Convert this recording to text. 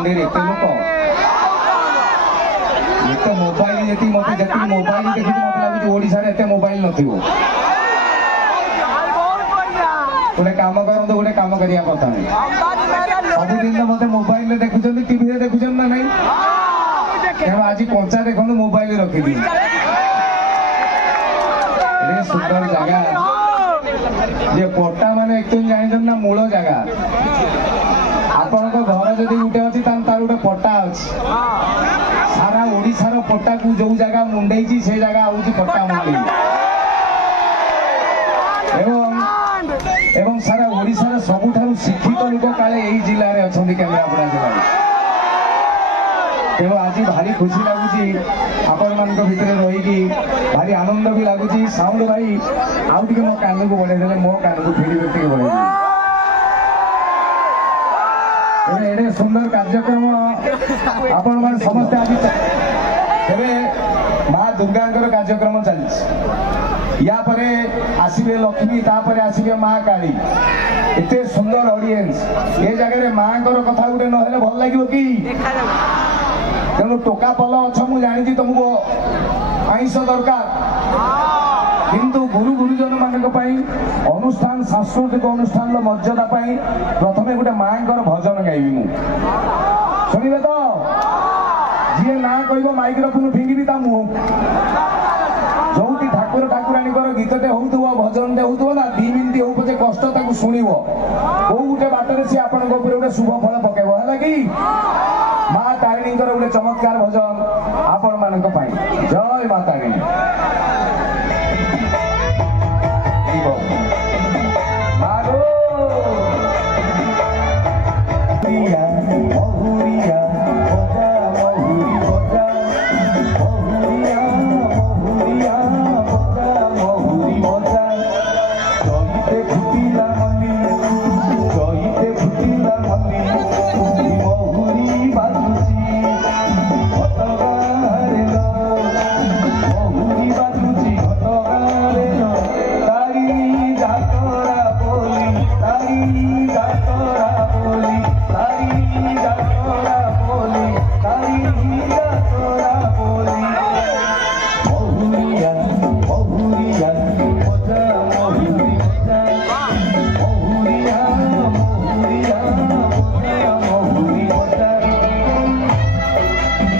मंदिर एत लोक एत मोबाइल जी मत जी मोबाइल देखी मत लगे ओडिशा एत मोबाइल नथिबो गोटे काम करते गोटे काम करिया कथा सबुदिन मत मोबाइल देखुं टीवी देखुं ना नहीं तेणु आज कंचा देखो मोबाइल रखिदी सुंदर जगह जे पट्टा मान एक्चुअली जान ना मूल जगह आपण घर जदि गोटे अच्छी तार गोटे पट्टा अच्छी सारा ओडिशार पट्टा को जो जगह मुंडे से जगह हूँ पट्टा मुंडे एवं सारा ओडिशार सबुठारु शिक्षित लोक काले यही जिले में अच्छा केन्द्रापड़ा जिले तेणु आज भारी खुशी लगुच आपण मान भितर रहीकि भारी आनंद भी लगुच साउंड भाई आउ टे मो कान को बढ़े मो कान को फिर टे बढ़े एडे सुंदर कार्यक्रम आपण मान समस्त आज तेरे माँ दुर्गा कार्यक्रम चली या परे आसबे लक्ष्मी तापर आसबे माँ काली एते सुंदर ऑडियंस ये जगह माँ कथा गोटे ना भल लगे कि तेणु टोका पल अच्छा मुझे जानी तुमको आईस दरकार किंतु गुरु गुरुजन मान अनुष्ठान सांस्कृतिक अनुष्ठान मर्यादा प्रथम गोटे माँ भजन गाइबी मु शुणे तो जी ना कह माइक्रोफोन फिंगी मुह जो ठाकुर ठाकुराणी गीतटे हो भजनटे हो ना 2 मिनिट हो पचे कष्ट शुण कौ गोटे बाटर सी आप गोटे शुभ फल पकेब है कि माँ तारिणी गोटे चमत्कार भजन आपण मान जय माँ तारिणी।